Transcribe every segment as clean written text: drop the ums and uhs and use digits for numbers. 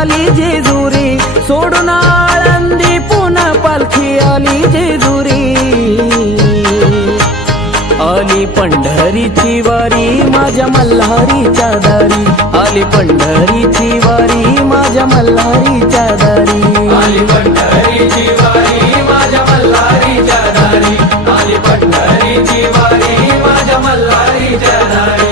आली जेजुरी, सोडून आळंदी पुन्हा पालखी आली जेजुरी. आली पंढरीची वारी माझ्या मल्हारीच्या दारी, आली पंढरीची वारी माझ्या मल्हारीच्या दारी. आली पंढरीची वारी माझ्या मल्हारीच्या दारी, आली पंढरीची वारी माझ्या मल्हारीच्या दारी.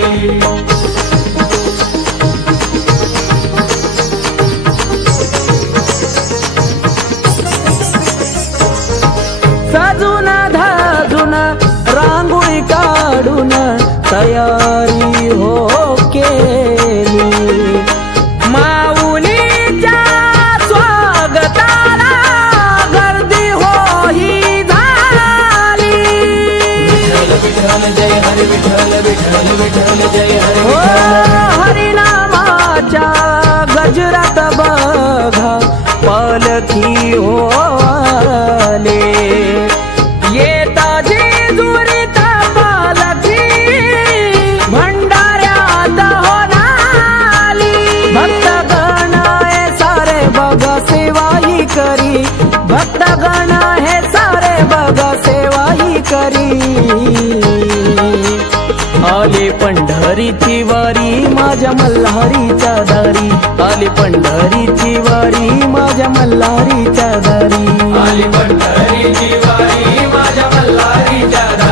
साजून धाजून रांगोळी काढून तयारी हो केली, माऊलीच्या स्वागताला गर्दी हो ही झाली. विठ्ठल जय हरी विठ्ठल, विठ्ठल विठ्ठल जय हरी हो विठ्ठल. हरिनामाच्या गजरात बघा पालखी हो आले, येता जेजुरीत पालखी भंडाऱ्यात होणाली. भक्तगण हे सारे बघा सेवाही करी, भक्तगण हे सारे बघा सेवाही करी. आली पंढरीची वारी माझ्या मल्हारीच्या दारी, आली पंढरीची वारी माझ्या मल्हारीच्या दारी. आली पंढरीची वारी माझ्या मल्हारीच्या दारी.